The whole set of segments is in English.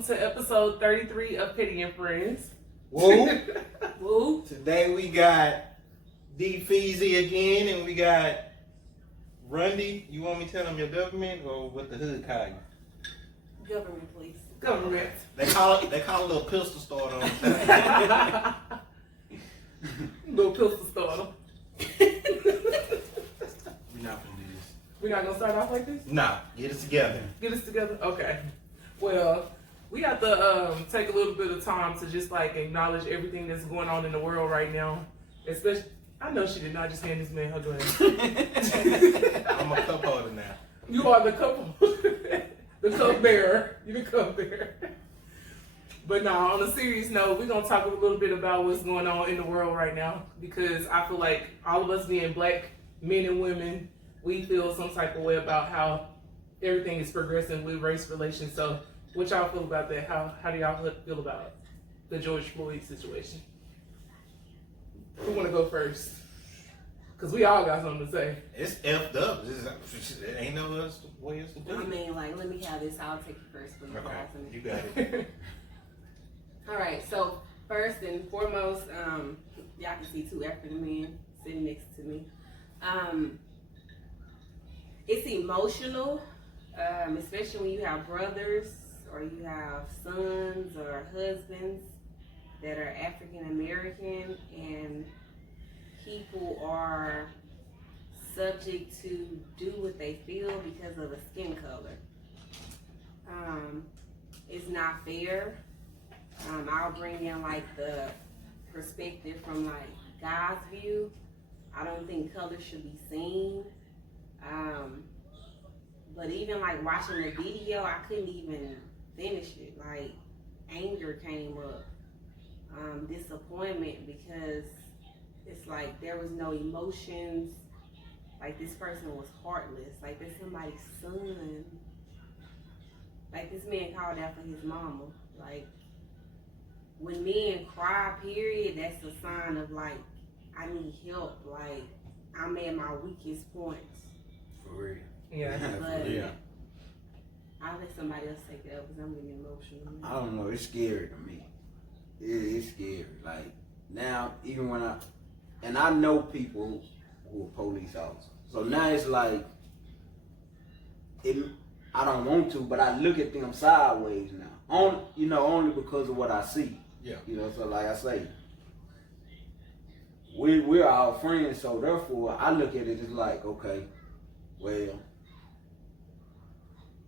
welcome to episode 33 of Petty and Friends. Woo! Woo! Today we got D Feezy again, and we got Rundee. You want me to tell them your government or what the hood call you? Government, please. Government. They call it a little pistol start on the Little pistol starter. We're not gonna do this. We're not gonna start off like this? Nah, get us together. Get us together? Okay. Well, we have to take a little bit of time to just like acknowledge everything that's going on in the world right now. Especially, I know she did not just hand this man her glass. I'm a cup holder now. You are the cup, the cup bearer. You're the cup bearer. But now, on a serious note, we're gonna talk a little bit about what's going on in the world right now, because I feel like all of us being black men and women, we feel some type of way about how everything is progressing with race relations. So, what y'all feel about that? How do y'all feel about the George Floyd situation? Who want to go first? Because we all got something to say. It's effed up. It ain't no other way else to do it. I mean, like, let me have this. I'll take it first. Please. Okay, you got it. All right. So first and foremost, y'all can see two African men sitting next to me. It's emotional, especially when you have brothers or you have sons or husbands that are African American, and people are subject to do what they feel because of a skin color. It's not fair. I'll bring in like the perspective from like God's view. I don't think color should be seen. But even like watching the video, I couldn't even finish it. Like, anger came up, disappointment, because it's like there was no emotions. Like, this person was heartless. Like, that's somebody's son. Like, this man called out for his mama. Like, when men cry, period, that's a sign of like, I need help. Like, I'm at my weakest points. For real. Yeah. But Yeah. I'll let somebody else take it up because I'm getting emotional. I don't know, it's scary to me. It's scary. Like, now, even when I know people who are police officers. So now it's like, I don't want to, but I look at them sideways now. Only because of what I see. Yeah. So like I say, we're our friends, so therefore I look at it as like, okay, well,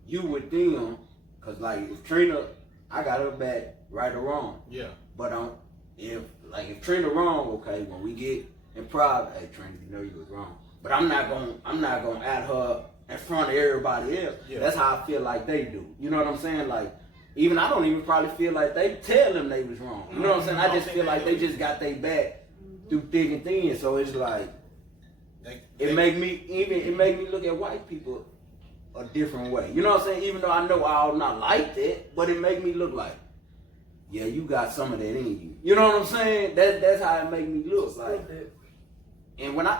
you with them, cause like if Trina, I got her back, right or wrong. Yeah. But if Trina wrong, okay, when we get in private, hey Trina, you know you was wrong. But I'm not gonna add her in front of everybody else. Yeah. That's how I feel like they do. You know what I'm saying? Like, even I don't even probably feel like they tell them they was wrong. You know what I'm saying? I just feel like they just got their back through thick and thin. So it's like, it make me look at white people a different way. You know what I'm saying? Even though I know I'll not like that, but it make me look like, yeah, you got some of that in you. You know what I'm saying? That's how it make me look like. And when I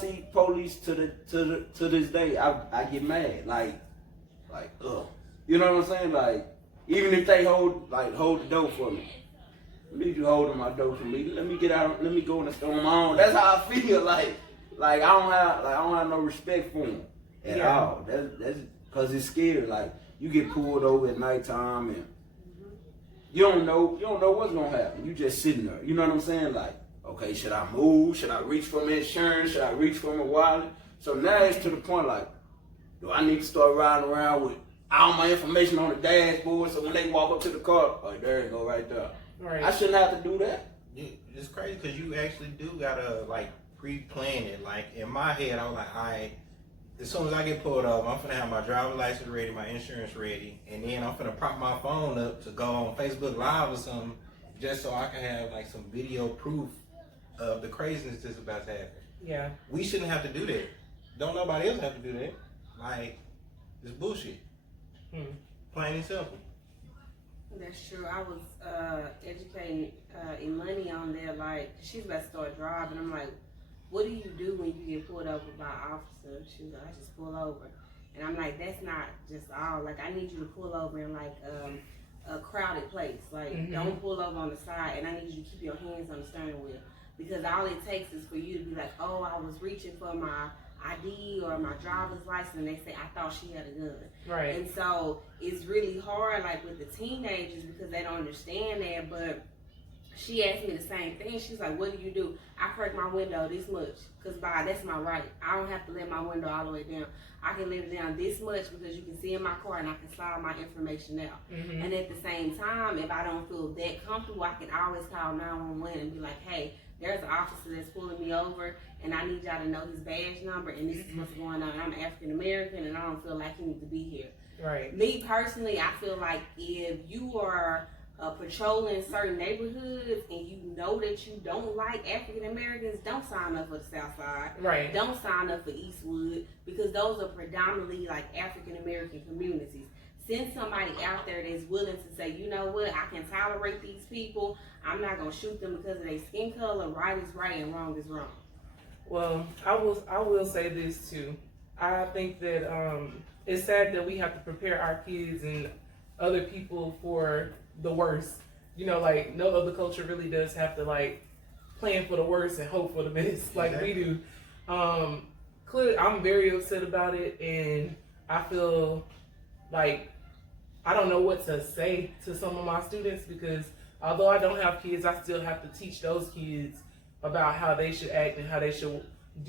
see police to this day, I get mad. Like ugh. You know what I'm saying? Like, even if they hold the door for me. I need you holding my door for me. Let me get out. Let me go in the store on my own. That's how I feel. Like I don't have no respect for them at all. That's because it's scary. Like, you get pulled over at nighttime and you don't know what's gonna happen. You just sitting there. You know what I'm saying? Like, okay, should I move? Should I reach for my insurance? Should I reach for my wallet? So now it's to the point like, do I need to start riding around with all my information on the dashboard, so when they walk up to the car, oh, there it go right there. Right. I shouldn't have to do that. It's crazy because you actually do gotta like pre-plan it. Like, in my head, I'm like, all right, as soon as I get pulled over, I'm finna have my driver's license ready, my insurance ready, and then I'm finna prop my phone up to go on Facebook Live or something, just so I can have like some video proof of the craziness that's about to happen. Yeah. We shouldn't have to do that. Don't nobody else have to do that. Like, it's bullshit. Plain and simple. That's true. I was educating Imani on there. Like, she's about to start driving. I'm like, what do you do when you get pulled over by an officer? She was like, I just pull over. And I'm like, that's not just all. Like, I need you to pull over in like a Like, don't pull over on the side, and I need you to keep your hands on the steering wheel. Because all it takes is for you to be like, oh, I was reaching for my ID or my driver's license, and they say, I thought she had a gun. Right. And so it's really hard, like, with the teenagers because they don't understand that. But she asked me the same thing. She's like, what do? I crack my window this much because, that's my right. I don't have to let my window all the way down. I can let it down this much because you can see in my car and I can slide my information out. And at the same time, if I don't feel that comfortable, I can always call 911 and be like, hey, there's an officer that's pulling me over and I need y'all to know his badge number and this is what's going on. I'm African American and I don't feel like he needs to be here. Right. Me personally, I feel like if you are patrolling certain neighborhoods and you know that you don't like African Americans, don't sign up for the South Side. Right. Don't sign up for Eastwood because those are predominantly like African American communities. Send somebody out there that's willing to say, you know what, I can tolerate these people. I'm not gonna shoot them because of their skin color. Right is right and wrong is wrong. Well, I will say this too. I think that it's sad that we have to prepare our kids and other people for the worst. You know, like no other culture really does have to like plan for the worst and hope for the best like we do. Clearly, I'm very upset about it, and I feel like I don't know what to say to some of my students because although I don't have kids, I still have to teach those kids about how they should act and how they should,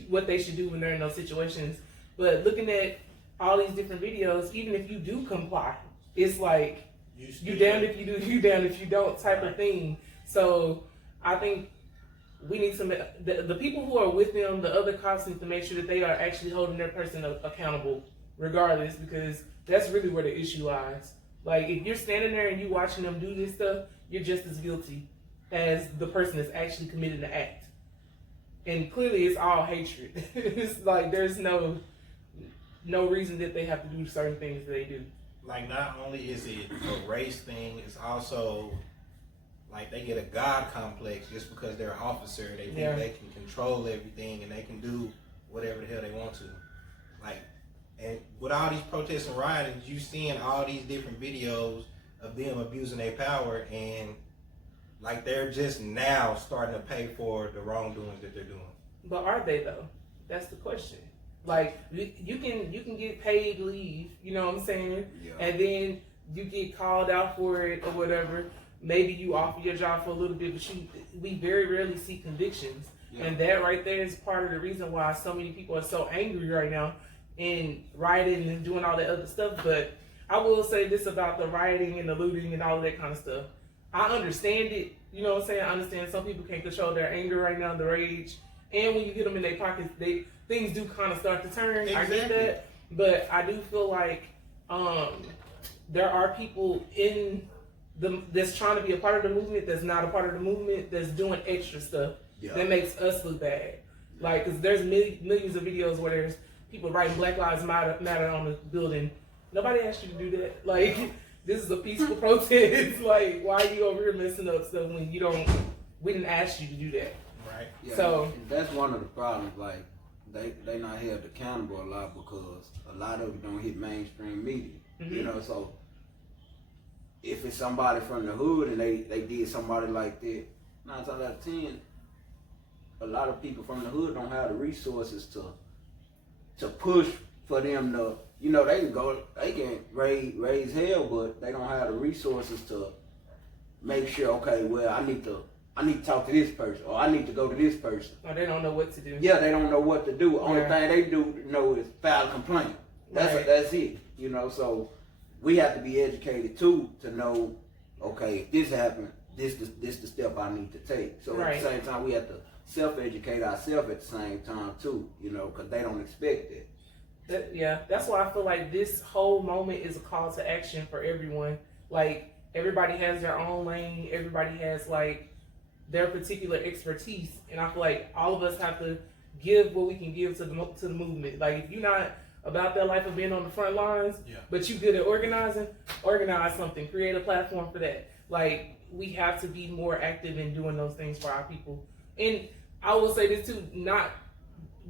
what they should do when they're in those situations. But looking at all these different videos, even if you do comply, it's like you damned if you do, you damned if you don't type of thing. So I think we need some, the people who are with them, the other cops need to make sure that they are actually holding their person accountable regardless, because that's really where the issue lies. Like if you're standing there and you watching them do this stuff, you're just as guilty as the person that's actually committed the act. And clearly it's all hatred. It's like there's no reason that they have to do certain things that they do. Like not only is it a race thing, it's also like they get a God complex just because they're an officer. They think they can control everything and they can do whatever the hell they want to. Like, and with all these protests and rioting, you seeing all these different videos of them abusing their power, and like they're just now starting to pay for the wrongdoings that they're doing. But are they though? That's the question. Like you can get paid leave, you know what I'm saying? Yeah. And then you get called out for it or whatever. Maybe you offer your job for a little bit, but we very rarely see convictions. Yeah. And that right there is part of the reason why so many people are so angry right now and rioting and doing all that other stuff. But I will say this about the rioting and the looting and all of that kind of stuff. I understand it, you know what I'm saying? I understand some people can't control their anger right now, the rage. And when you get them in their pockets, things do kind of start to turn. Exactly. I get that. But I do feel like there are people that's trying to be a part of the movement that's not a part of the movement that's doing extra stuff that makes us look bad. Like, because there's millions of videos where there's people writing Black Lives Matter on the building. Nobody asked you to do that. Like, this is a peaceful protest. Like, why are you over here messing up stuff when we didn't ask you to do that? Right. Yeah, so that's one of the problems. Like, they not held accountable a lot because a lot of it don't hit mainstream media. You know, so if it's somebody from the hood and they did somebody like that, 9 times out of 10, a lot of people from the hood don't have the resources to push for them to, you know, they can raise hell, but they don't have the resources to make sure, okay, well, I need to talk to this person, or I need to go to this person. Or they don't know what to do. Yeah, they don't know what to do. Only thing they do know is file a complaint. That's it. You know, so we have to be educated too to know, okay, if this happened, this the step I need to take. So at the same time, we have to self-educate ourselves at the same time too, you know, because they don't expect it. That's why I feel like this whole moment is a call to action for everyone. Like, everybody has their own lane. Everybody has, like, their particular expertise. And I feel like all of us have to give what we can give to the movement. Like, if you're not about that life of being on the front lines, but you good at organize something. Create a platform for that. Like, we have to be more active in doing those things for our people. And I will say this too,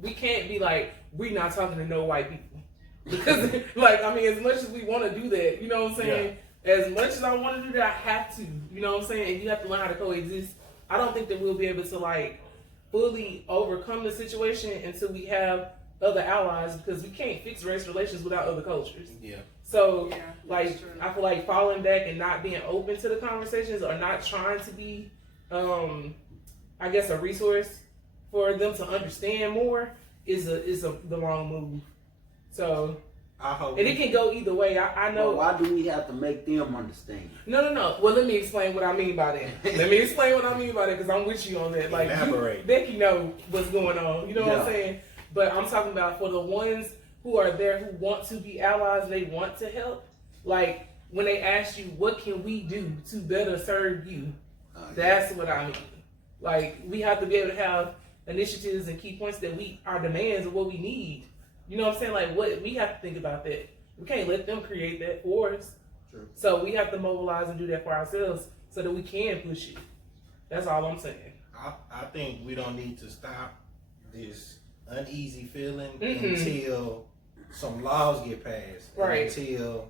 we can't be like, we're not talking to no white people. Because, like, I mean, as much as we want to do that, you know what I'm saying? as much as I want to do that, I have to. You know what I'm saying? And you have to learn how to coexist. I don't think that we'll be able to like fully overcome the situation until we have other allies, because we can't fix race relations without other cultures. Yeah. So, Yeah, like, true. I feel like falling back and not being open to the conversations or not trying to be, I guess, a resource for them to understand more is the wrong move. So, I hope. and it can go either way. I know. But why do we have to make them understand? No. Well, let me explain what I mean by that. Let me explain what I mean by that, because I'm with you on that. Like, Elaborate. Becky know what's going on. You know what I'm Yeah. saying? But I'm talking about for the ones who are there, who want to be allies, they want to help. Like, when they ask you, what can we do to better serve you? That's what I mean. Like, we have to be able to have initiatives and key points that our demands of what we need. You know what I'm saying? Like, what we have to think about that. We can't let them create that for us. True. So we have to mobilize and do that for ourselves so that we can push it. That's all I'm saying. I think we don't need to stop this uneasy feeling Mm-mm. until some laws get passed. And Right. until,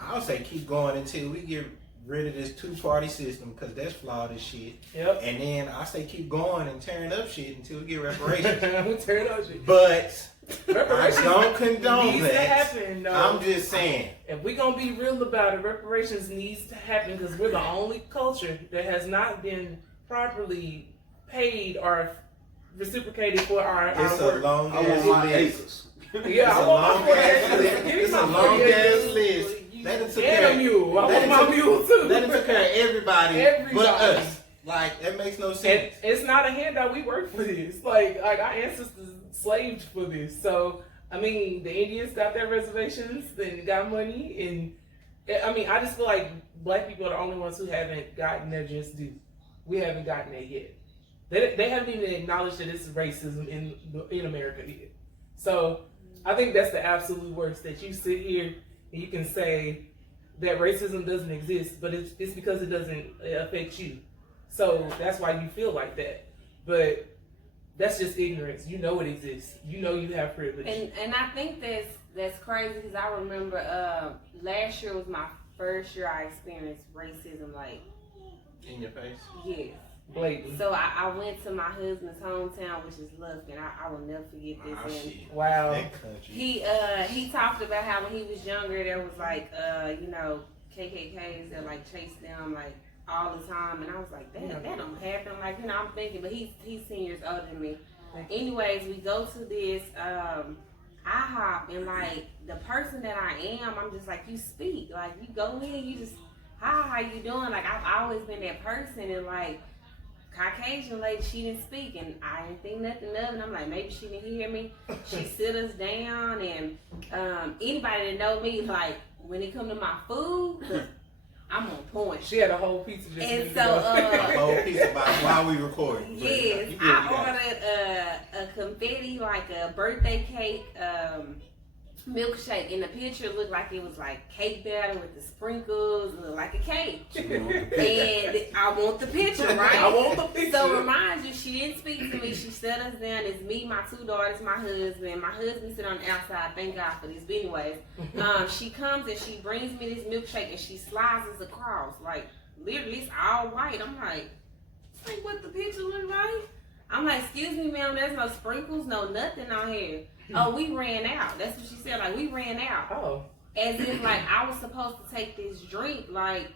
I'll say keep going until we get rid of this two-party system, because that's flawed as shit. Yep. And then I say keep going and tearing up shit until we get reparations. We tear it up shit. But I Reparations don't condone needs to that. happen. No. I'm just saying. If we're gonna be real about it, reparations needs to happen, because we're the only culture that has not been properly paid or reciprocated for our It's a work. long I ass want my list. acres. Yeah, It's I a want my long 40 ass acres. list. Give me It's my a 40 long acres. ass list. That done took And a care- mule. I that want my done took- mule too. That done took care of everybody, Everybody. but us. Like, that makes no And sense. it's not a handout. We work for this. Like our ancestors slaved for this. So I mean, the Indians got their reservations, then got money, and I mean, I just feel like black people are the only ones who haven't gotten their just due. We haven't gotten it yet. They haven't even acknowledged that it's racism in America yet. So I think that's the absolute worst, that you sit here and you can say that racism doesn't exist, but it's because it doesn't affect you. So that's why you feel like that. But that's just ignorance. You know it exists. You know you have privilege. And I think that's crazy, because I remember last year was my first year I experienced racism, like, In your face. yes. Blatant. So I went to my husband's hometown, which is Lufkin. I will never forget this. Ah, And shit. Wow. That country. he talked about how when he was younger, there was like KKKs that like chased them like all the time, and I was like, that don't happen. Like, I'm thinking, but he's 10 years older than me. Anyways, we go to this IHOP, and like the person that I am, I'm just like, you speak, like you go in, you just, hi, how you doing? Like, I've always been that person, and like Caucasian lady, she didn't speak, and I didn't think nothing of it. And I'm like, maybe she didn't hear me. She sit us down, and anybody that know me, like when it come to my food, I'm on point. She had a whole pizza just And minute so, ago. A whole piece about while we recording. But Yes, you good, you I got it. ordered a confetti, like a birthday cake milkshake. And the picture looked like it was like cake batter with the sprinkles, looked like a cake. And I want the picture, right? I want the picture. So remind you, she didn't speak to me. She sat us down. It's me, my 2 daughters, my husband. My husband sit on the outside. Thank God for this. But anyways, she comes and she brings me this milkshake, and she slides us across. Like, literally, it's all white. I'm like, this ain't what the picture look like. I'm like, excuse me, ma'am, there's no sprinkles, no nothing on here. Oh, we ran out. That's what she said. Like, we ran out. Oh. As if, like, I was supposed to take this drink. Like,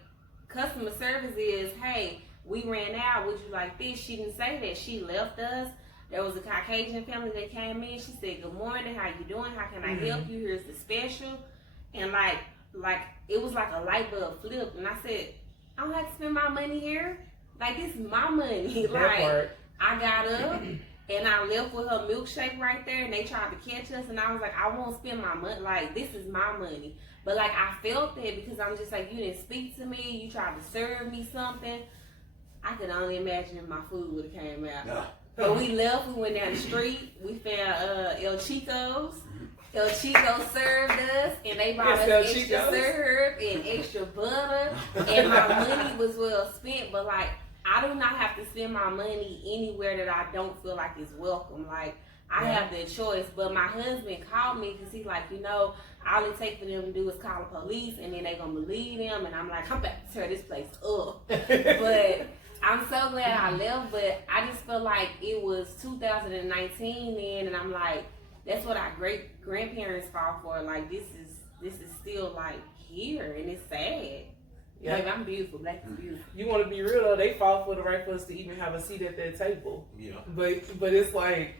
customer service is, hey, we ran out. Would you like this? She didn't say that. She left us. There was a Caucasian family that came in. She said, good morning. How you doing? How can I help you? Here's the special. And, like, it was like a light bulb flipped. And I said, I don't have to spend my money here. Like, this is my money. That Like, part. I got up. And I left with her milkshake right there, and they tried to catch us, and I was like, I won't spend my money. Like, this is my money. But, like, I felt that because I'm just like, you didn't speak to me. You tried to serve me something. I could only imagine if my food would have came out. Yeah. But we left. We went down the street. We found El Chico's. El Chico served us, and they bought us El extra Chico's? syrup and extra butter. And my money was well spent, but, like, I do not have to spend my money anywhere that I don't feel like it's welcome. Like, I have the choice. But my husband called me because he's like, all it takes for them to do is call the police, and then they gonna believe them. And I'm like, I'm about to tear this place up. But I'm so glad I left. But I just feel like it was 2019 then, and I'm like, that's what our great grandparents fought for. Like this is still like here, and it's sad. Yeah, like, I'm beautiful. Black is beautiful. You want to be real though? They fought for the right for us to even have a seat at that table. Yeah. But it's like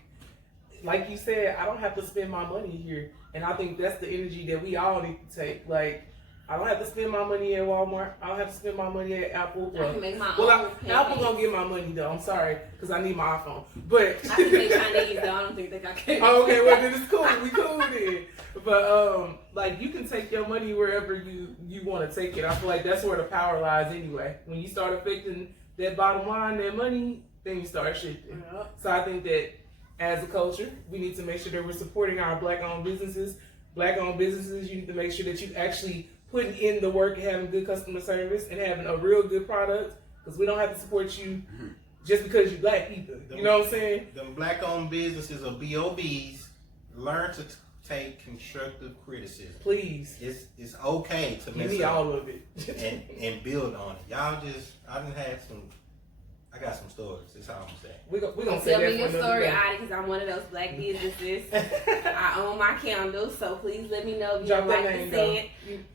you said, I don't have to spend my money here, and I think that's the energy that we all need to take. Like, I don't have to spend my money at Walmart. I don't have to spend my money at Apple. I can make my own. Apple gonna get my money though. I'm sorry, because I need my iPhone. But I think they Chinese though. I don't think they got Chinese. Oh, okay, well then it's cool. We cool then. But like you can take your money wherever you want to take it. I feel like that's where the power lies anyway. When you start affecting that bottom line, that money, then you start shifting. So I think that as a culture, we need to make sure that we're supporting our Black-owned businesses. Black-owned businesses, you need to make sure that you actually putting in the work and having good customer service and having a real good product, because we don't have to support you just because you're Black either. You know what I'm saying? Them Black-owned businesses are BOBs. Learn to take constructive criticism. Please. It's okay to Give mess me up all of it. and build on it. I got some stories. That's all I'm saying. We're gonna Tell say me your that story, Adi, because I'm one of those Black businesses. I own my candles, so please let me know if you Drop don't that like name the scent.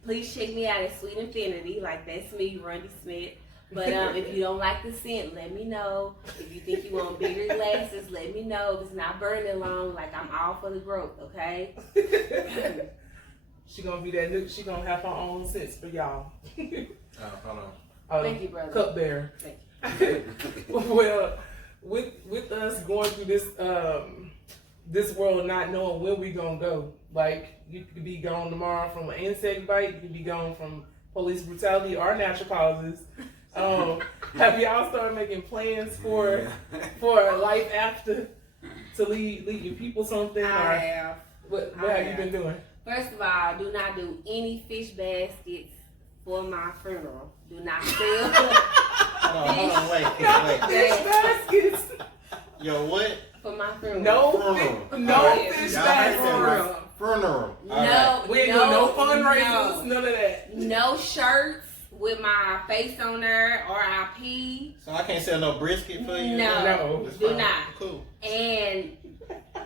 Please check me out at Sweet Infinity. Like, that's me, Rundee Smith. But if you don't like the scent, let me know. If you think you want bigger glasses, let me know. If it's not burning long, like, I'm all for the growth, okay? She gonna be that new. She gonna have her own scents for y'all. Hold on. Thank you, brother. Cupbearer. Thank you. Well, with us going through this this world, not knowing when we gonna go, like you could be gone tomorrow from an insect bite, you could be gone from police brutality or natural causes. Have y'all started making plans for life after, to leave your people something? I have. What have you been doing? First of all, do not do any fish baskets for my funeral. Do not sell. Hold on, wait. Fish baskets. Yo, what? For my funeral. No fish baskets. Funeral. No, we ain't doing no fundraisers, none of that. No shirts with my face on there, RIP. So I can't sell no brisket for you? No, do not. Cool. And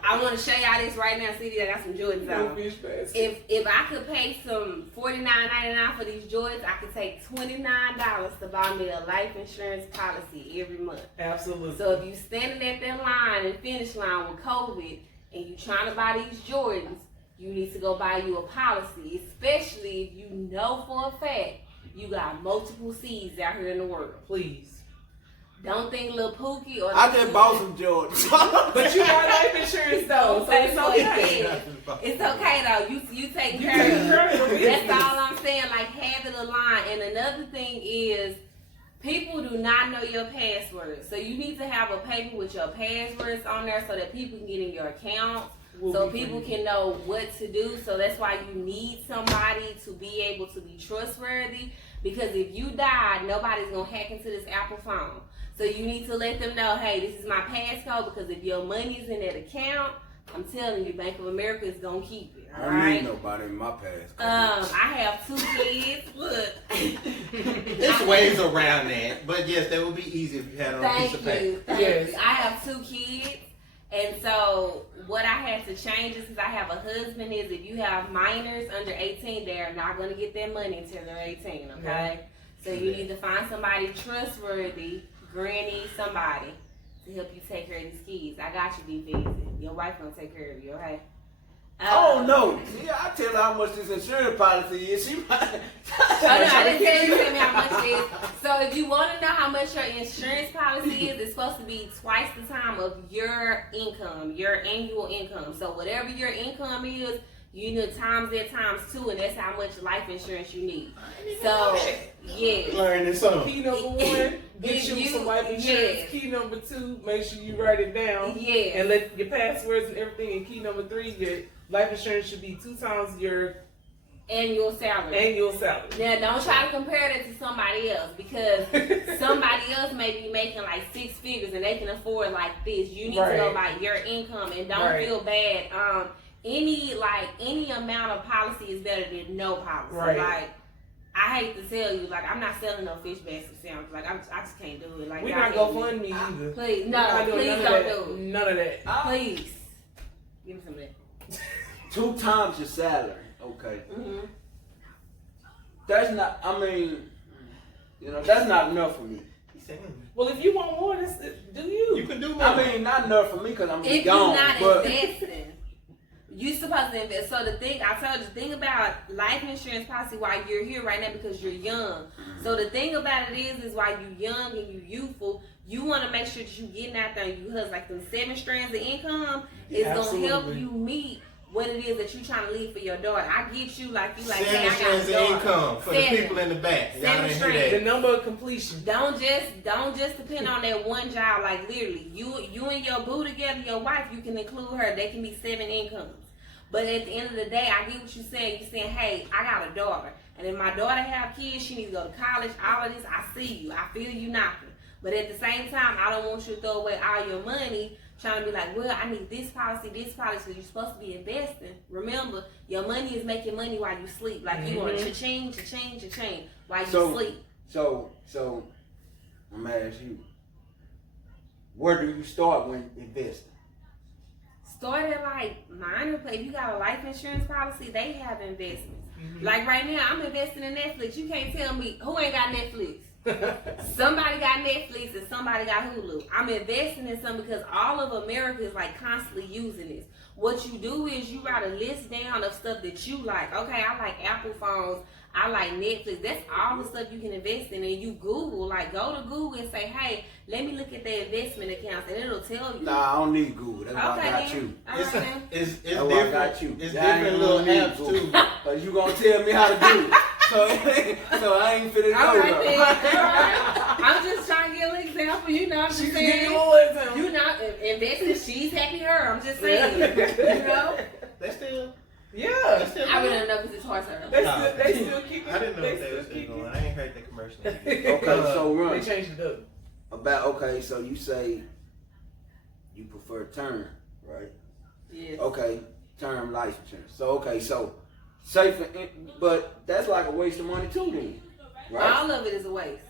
I want to show y'all this right now. See, I got some Jordans on. If I could pay some $49.99 for these Jordans, I could take $29 to buy me a life insurance policy every month. Absolutely. So if you standing at that line and finish line with COVID and you trying to buy these Jordans, you need to go buy you a policy, especially if you know for a fact you got multiple seeds out here in the world. Please. Don't think Lil Pookie or I just bought some Jordans. But you got life insurance though, so it's okay. It's okay though. You take care of it. That's all I'm saying. Like, have it aligned. And another thing is, people do not know your password. So you need to have a paper with your passwords on there so that people can get in your account. So people can know what to do. So that's why you need somebody to be able to be trustworthy. Because if you die, nobody's going to hack into this Apple phone. So you need to let them know, hey, this is my passcode, because if your money's in that account, I'm telling you, Bank of America is going to keep it. All right? I don't need nobody in my passcode. I have 2 kids. Look. There's ways around that. But yes, that would be easy if you had on a piece of paper. Thank you. I have 2 kids. And so what I had to change is, because I have a husband, is if you have minors under 18, they're not going to get their money until they're 18, okay? So you need to find somebody trustworthy, granny, somebody, to help you take care of these kids. I got you, D-Fizzy. Your wife going to take care of you, okay? Oh no! Yeah, I tell her how much this insurance policy is. She might. Oh no, I didn't tell you how much it is. So if you want to know how much your insurance policy is, it's supposed to be twice the time of your income, your annual income. So whatever your income is, you need to times that times 2, and that's how much life insurance you need. So yeah. Learning something. Key number 1, get you some life insurance. Yeah. Key number 2, make sure you write it down. Yeah. And let your passwords and everything. And key number 3, your life insurance should be 2 times your annual salary. Annual salary. Now, don't try to compare that to somebody else, because somebody else may be making like 6 figures and they can afford like this. You need to know about your income and don't feel bad. Any amount of policy is better than no policy. Right. Like, I hate to tell you, like, I'm not selling no fish basket sandwich. Like, I just can't do it. Like, we not GoFundMe either. Please, no, please don't do it. None of that. Please, give me some of that. 2 times your salary. Okay. Mm-hmm. That's not. I mean, that's not enough for me. Well, if you want more, do you? You can do more. I mean, not enough for me because I'm If gone. you're not but investing, you supposed to invest. So the thing I told you, the thing about life insurance policy while you're here right now because you're young. So the thing about it is while you're young and you're youthful, you want to make sure that you getting out there and you hustle. Like them 7 strands of income is gonna help you meet what it is that you're trying to leave for your daughter. I get you like 7 hey, I got strands of income for the people in the back. 7 strands. The number of completion. Don't just depend on that one job. Like literally, you and your boo together, your wife, you can include her. They can be 7 incomes. But at the end of the day, I get what you're saying. You're saying, hey, I got a daughter. And if my daughter have kids, she needs to go to college, all of this, I see you. I feel you knocking. But at the same time, I don't want you to throw away all your money trying to be like, well, I need this policy. So you're supposed to be investing. Remember, your money is making money while you sleep. Like you want to cha-ching while you sleep. So, I'm going to ask you, where do you start when investing? Start at like minor play. If you got a life insurance policy, they have investments. Like right now, I'm investing in Netflix. You can't tell me who ain't got Netflix. Somebody got Netflix and somebody got Hulu. I'm investing in some because all of America is like constantly using this. What you do is you write a list down of stuff that you like. Okay, I like Apple phones. I like Netflix. That's all the stuff you can invest in. And you Google, like go to Google and say, hey, let me look at their investment accounts, and it'll tell you. Nah, I don't need Google. That's why I got you. It's different. I got you. It's different little apps too. But you gonna tell me how to do it. So I ain't finna go. All right, I'm just trying to give an example. You know, I'm just saying. You not investing. She's happy her. I'm just saying. You know. They still. Yeah. They still I really don't know because it's hard to her. They still keep it. I didn't know if they were still going. I ain't heard the commercial. Okay, so run. They changed it up. So you say you prefer term, right? Yes. Okay, term life insurance. So but that's like a waste of money too then, right? All of it is a waste.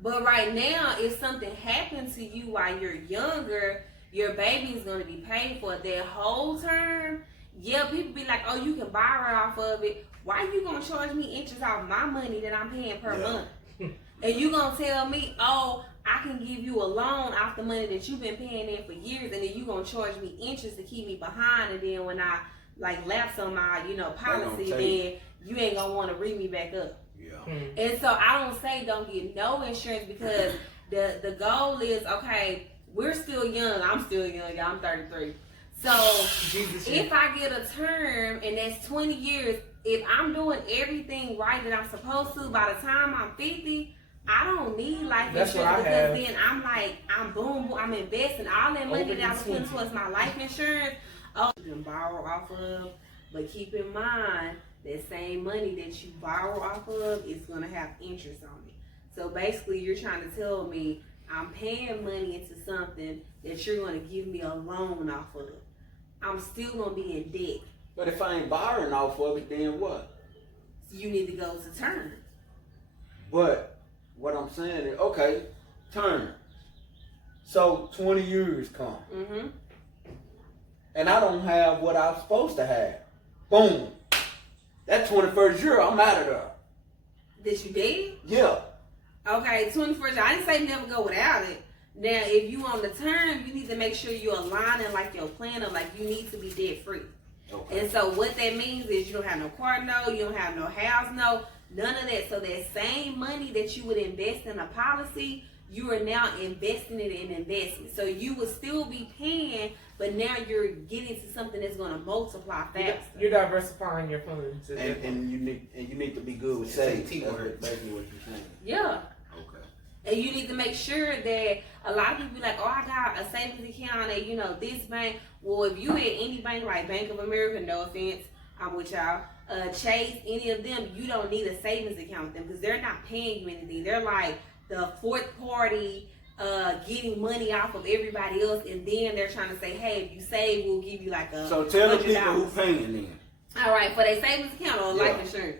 But right now, if something happens to you while you're younger, your baby is going to be paid for that whole term. Yeah, people be like, oh, you can borrow off of it. Why you going to charge me interest off my money that I'm paying per month? And you going to tell me, oh, I can give you a loan off the money that you've been paying in for years, and then you going to charge me interest to keep me behind, and then when I like lapse on my, policy, then you ain't going to want to read me back up. Yeah. And so I don't say don't get no insurance because the goal is, okay, we're still young. I'm still young. I'm 33. So if I get a term and that's 20 years, if I'm doing everything right that I'm supposed to, by the time I'm 50, I don't need life insurance because then I'm boom, I'm investing all that money that I was putting towards my life insurance. Oh, you can borrow off of, but keep in mind that same money that you borrow off of is going to have interest on it. So basically, you're trying to tell me I'm paying money into something that you're going to give me a loan off of. I'm still going to be in debt. But if I ain't borrowing off of it, then what? You need to go to term. But what I'm saying is, okay, term. So 20 years come. Mm-hmm. And I don't have what I'm supposed to have. Boom. That 21st year, I'm out of there. That you did? Yeah. Okay, 21st year. I didn't say never go without it. Now, if you on the term, you need to make sure you're aligning like your plan of like you need to be debt free. Okay. And so what that means is you don't have no car note, you don't have no house note, none of that. So that same money that you would invest in a policy, you are now investing it in investment. So you will still be paying, but now you're getting to something that's going to multiply faster. You're diversifying your funds. And you need to be good with savings. That's basically what you're saying. Yeah. Okay. And you need to make sure that a lot of people be like, oh, I got a savings account at, this bank. Well, if you at any bank like Bank of America, no offense, I'm with y'all, Chase, any of them, you don't need a savings account with them because they're not paying you anything. They're like, the fourth party getting money off of everybody else, and then they're trying to say, hey, if you save, we'll give you like a So tell the people $100. who paying then. All right, for their savings account or life insurance.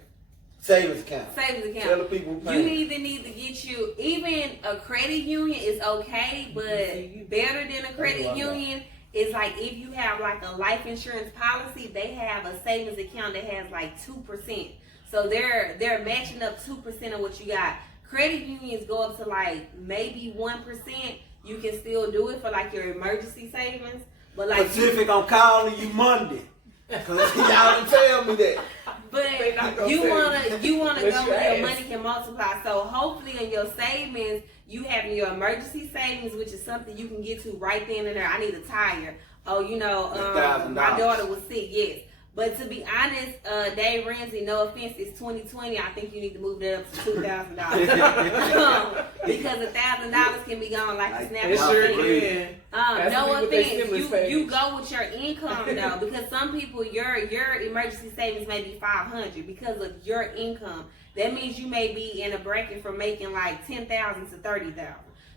Savings account. Savings account. Tell the people who paying. You either need to get you, even a credit union is okay, but better than a credit union is like if you have like a life insurance policy, they have a savings account that has like 2%. So they're matching up 2% of what you got. Credit unions go up to like maybe 1%. You can still do it for like your emergency savings, but like Pacific, I'm calling you Monday. Cause y'all didn't tell me that. But you wanna go where your money can multiply. So hopefully in your savings, you have your emergency savings, which is something you can get to right then and there. I need a tire. Oh, my daughter was sick. Yes. But to be honest, Dave Ramsey, no offense, it's 2020. I think you need to move that up to $2,000 because $1,000 can be gone like a snap. It sure can. No offense, you go with your income though, because some people your emergency savings may be $500 because of your income. That means you may be in a bracket from making like $10,000 to $30,000.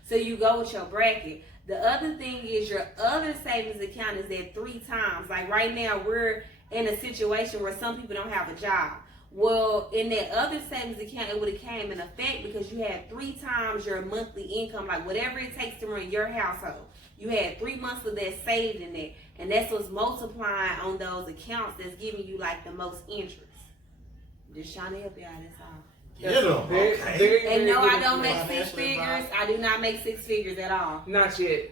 So you go with your bracket. The other thing is your other savings account is at 3 times. Like right now, we're in a situation where some people don't have a job. Well, in that other savings account, it would have came in effect because you had 3 times your monthly income, like whatever it takes to run your household. You had 3 months of that saved in there, and that's what's multiplying on those accounts that's giving you like the most interest. Just trying to help y'all. That's all. Get them. And no, I don't make 6 figures. I do not make 6 figures at all. Not yet.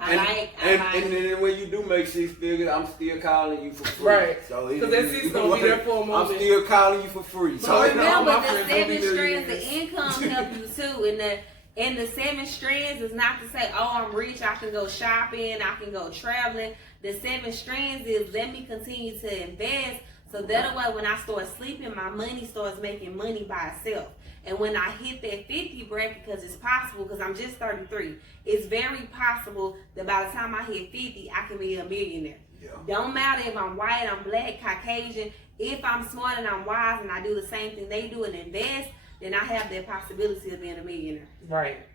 And then when you do make 6 figures, I'm still calling you for free. Right. So because that 6 gonna be there for a moment. I'm still calling you for free. So remember, the 7 strands of income help you too. And the 7 strands is not to say, oh, I'm rich, I can go shopping, I can go traveling. The 7 strands is let me continue to invest, so that way when I start sleeping, my money starts making money by itself. And when I hit that 50 bracket, because it's possible, because I'm just 33, it's very possible that by the time I hit 50, I can be a millionaire. Yeah. Don't matter if I'm white, I'm black, Caucasian. If I'm smart and I'm wise and I do the same thing they do and invest, then I have that possibility of being a millionaire. Right.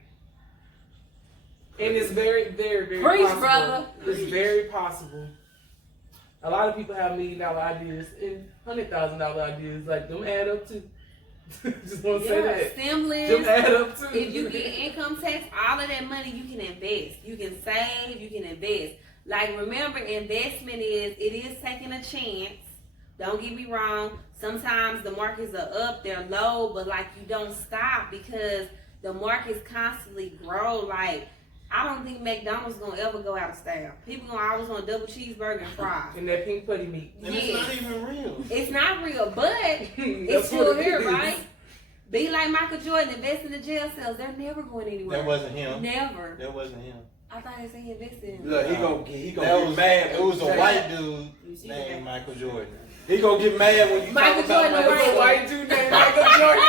And it's very, very, very Preach, possible. brother. It's very possible. A lot of people have $1 million ideas and $100,000 ideas. Like, them add up to. Just want to say that. Stimulus. Them add up too. If you get income tax, all of that money you can invest. You can save, you can invest. Like, remember, investment it is taking a chance. Don't get me wrong. Sometimes the markets are up, they're low, but like you don't stop because the markets constantly grow. Like, I don't think McDonald's gonna ever go out of style. People gonna always want double cheeseburger and fries. And that pink putty meat. And it's not even real. It's not real, but it's still here, right? Be like Michael Jordan, invest in the jail cells. They're never going anywhere. That wasn't him. Never. That wasn't him. I thought they said he invested in him. Look, he gonna get mad. It was a white dude named Michael Jordan. He gonna get mad when you Michael talk about Jordan, Michael White dude named Michael Jordan.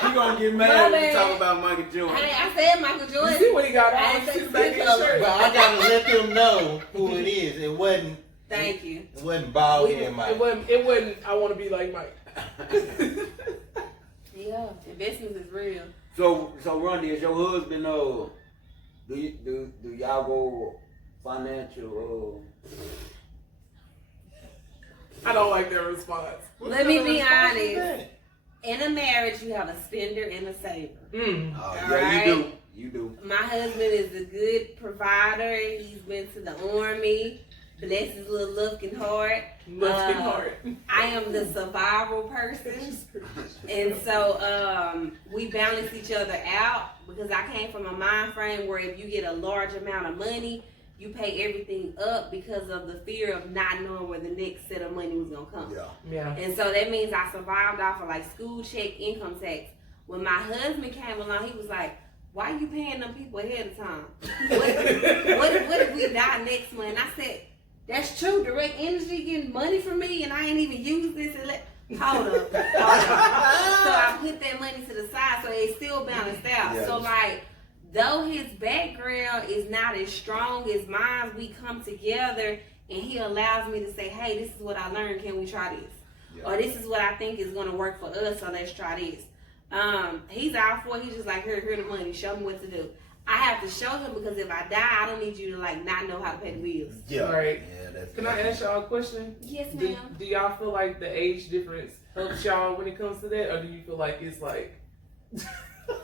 He gonna get mad when you talk about Michael Jordan. Hey, I said Michael Jordan. You see what he got I on? didn't His say back in skin his color. shirt. But I gotta let them know who it is. It wasn't. Thank you. It wasn't bald head Mike. It wasn't. I want to be like Mike. Yeah, investments is real. So Rundee, is your husband do y'all go financial I don't like that response. Let me be honest. In a marriage, you have a spender and a saver. Yeah, you do. My husband is a good provider. He's been to the Army. Bless his little looking heart. I am the survival person. And so we balance each other out because I came from a mind frame where if you get a large amount of money, you pay everything up because of the fear of not knowing where the next set of money was going to come. Yeah. And so that means I survived off of like school check, income tax. When my husband came along, he was like, why are you paying them people ahead of time? What if we die next month? And I said, that's true. Direct Energy getting money from me and I ain't even used this. Hold up. So I put that money to the side so it's still balanced out. Yeah. So like, though his background is not as strong as mine, we come together and he allows me to say, hey, this is what I learned. Can we try this? Yeah. Or this is what I think is going to work for us, so let's try this. He's out for it. He's just like, here the money. Show me what to do. I have to show him because if I die, I don't need you to like not know how to pay the bills. Yeah. Right. Yeah, that's Can I ask y'all a question? Yes, Do, ma'am. do y'all feel like the age difference helps y'all when it comes to that, or do you feel like it's like?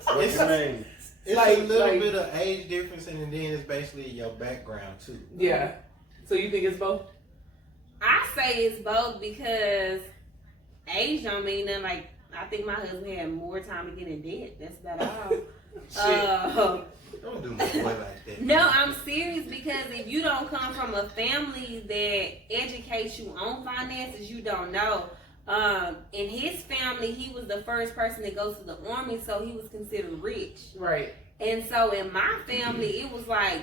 What you mean? It's Like- a little like- bit of age difference, and then it's basically your background too. Yeah. So you think it's both? I say it's both because age don't mean nothing. Like, I think my husband had more time to get in debt. That's about all. Don't do my boy like that. No, I'm serious because if you don't come from a family that educates you on finances, you don't know. In his family, he was the first person to go to the army, so he was considered rich. Right. And so in my family, it was like,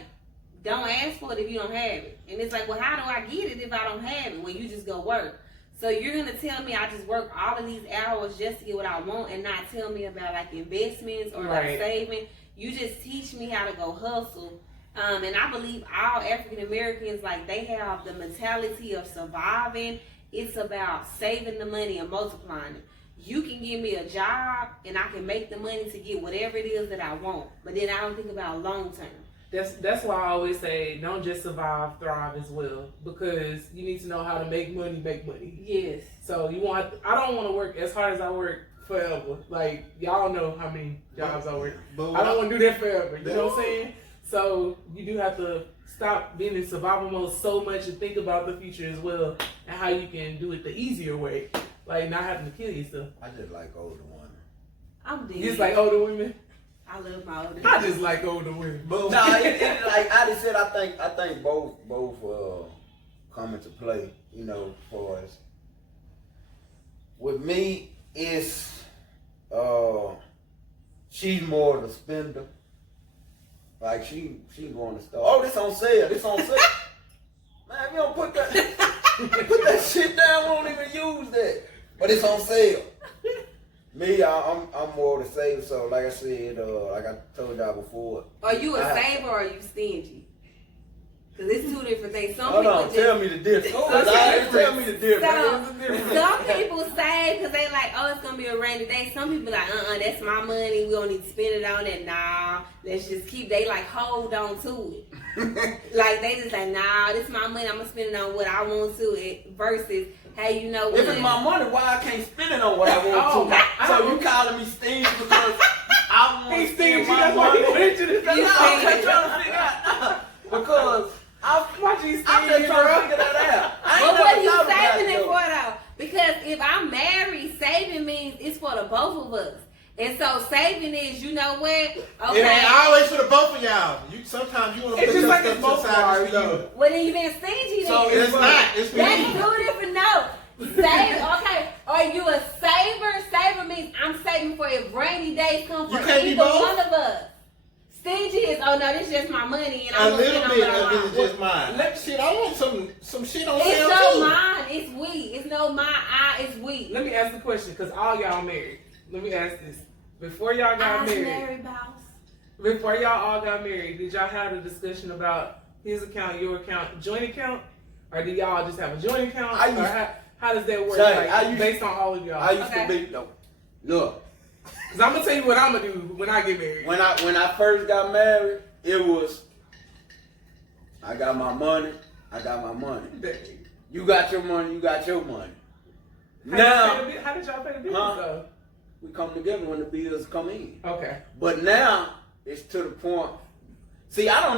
don't ask for it if you don't have it. And it's like, well, how do I get it if I don't have it? Well, you just go work. So you're going to tell me I just work all of these hours just to get what I want and not tell me about like investments or like Right. saving. You just teach me how to go hustle. And I believe all African Americans, like they have the mentality of surviving. It's about saving the money and multiplying it. You can give me a job and I can make the money to get whatever it is that I want. But then I don't think about long term. That's why I always say don't just survive, thrive as well, because you need to know how to make money. Yes. So I don't want to work as hard as I work forever. Like y'all know how many jobs I work. But I don't want to do that forever. You know what I'm saying? So you do have to stop being in survival mode so much and think about the future as well and how you can do it the easier way, like not having to kill yourself. I just like older women. I'm dead. You just like older women. I love my older. I just like older women. But No, like I just said, I think both come into play. You know, for us. With me, it's she's more the spender. Like she going to store. Oh, this on sale. Man, if you don't put that shit down, we don't even use that. But it's on sale. Me, I'm more the saver. So like I said, like I told y'all before. Are you a saver or are you stingy? Because it's two different things. Some Hold people on, just, tell me the difference. Okay. Tell me the difference. some people save because they like, oh, it's gonna be a rainy day. Some people like, that's my money. We don't need to spend it on it. Nah, let's just keep. They like hold on to it. Like they just like, nah, this is my money. I'm gonna spend it on what I want to. It versus, hey, you know what? If it's my money, why I can't spend it on what I want to? So you calling me stingy because I want to spend my money? I'm trying to figure out because I'm just trying to figure that out. But what are you saving it for though? Because if I'm married, saving means it's for the both of us. And so saving is, you know what? it Okay. ain't always for the both of y'all. Sometimes you want to It's put just your like stuff it's to the both side ours, just for you. though. Well, then you been stingy then. So it's not. It's for That's you. two different notes. Save, okay. Are you a saver? Saver means I'm saving for if rainy days come for You can't be either both? one of us. Stingy is, oh no, this is just my money and A I'm gonna little spend on bit what I of it want. is just mine. Shit, I want some shit on It's sale no too. mine, it's we. It's no my, it's we. Let me ask the question, because all y'all married. Let me ask this. Before y'all got I'm married, married, boss. before y'all all got married, did y'all have a discussion about his account, your account, joint account? Or do y'all just have a joint account? I used- Or how does that work? Say, Like, I used- based on all of y'all? I used Okay. to be no. Look, Because I'm going to tell you what I'm going to do when I get married. when I first got married, it was I got my money. You got your money. Now How did y'all pay the bills, Huh? though? we come together when the bills come in. Okay. But now it's to the point. See, now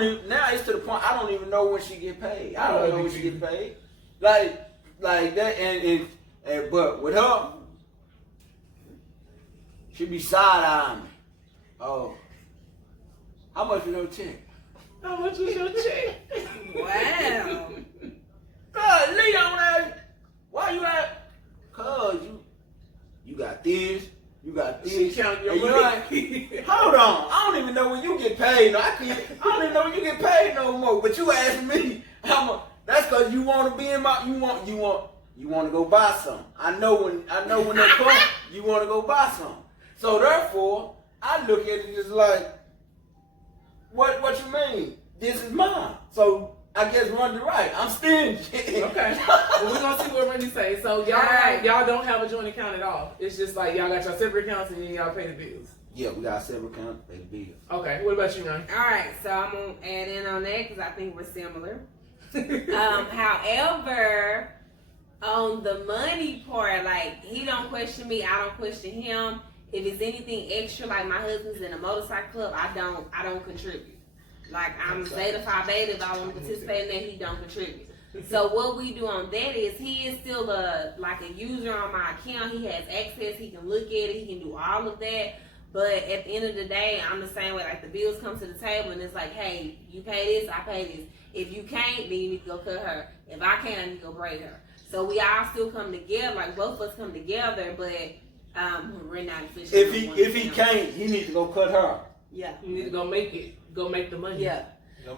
it's to the point I don't even know when she get paid. I don't know when she get paid. Like that, and but with her, she be side-eyeing me. Oh, how much is your check? How much was your check? Wow. God, Leon, why you at? Cause you got this, you got this. She count your and you money. like, hold on, I don't even know when you get paid. No, I don't even know when you get paid no more. But you asking me how much? That's cause you want to be in my. You want to go buy something. I know when that comes, you want to go buy something. So therefore, I look at it as like, what you mean? This is mine. So I guess Rundee right. I'm stingy. Okay. Well, we're gonna see what Rundee say. So y'all don't have a joint account at all. It's just like y'all got your separate accounts and then y'all pay the bills. Yeah, we got several accounts, pay the bills. Okay. What about you, Ryan? All right, so I'm gonna add in on that because I think we're similar. However, on the money part, like he don't question me, I don't question him. If it's anything extra, like my husband's in a motorcycle club, I don't contribute. Like I'm Zeta Phi Beta, if I want to participate in that, he don't contribute. So what we do on that is he is still a user on my account. He has access, he can look at it, he can do all of that. But at the end of the day, I'm the same way. Like the bills come to the table and it's like, hey, you pay this, I pay this. If you can't, then you need to go cut her. If I can't, I need to go braid her. So we all still come together, like both of us come together, but we're not officially. If he can't, he needs to go cut her. Yeah. You need to go make the money. Yeah.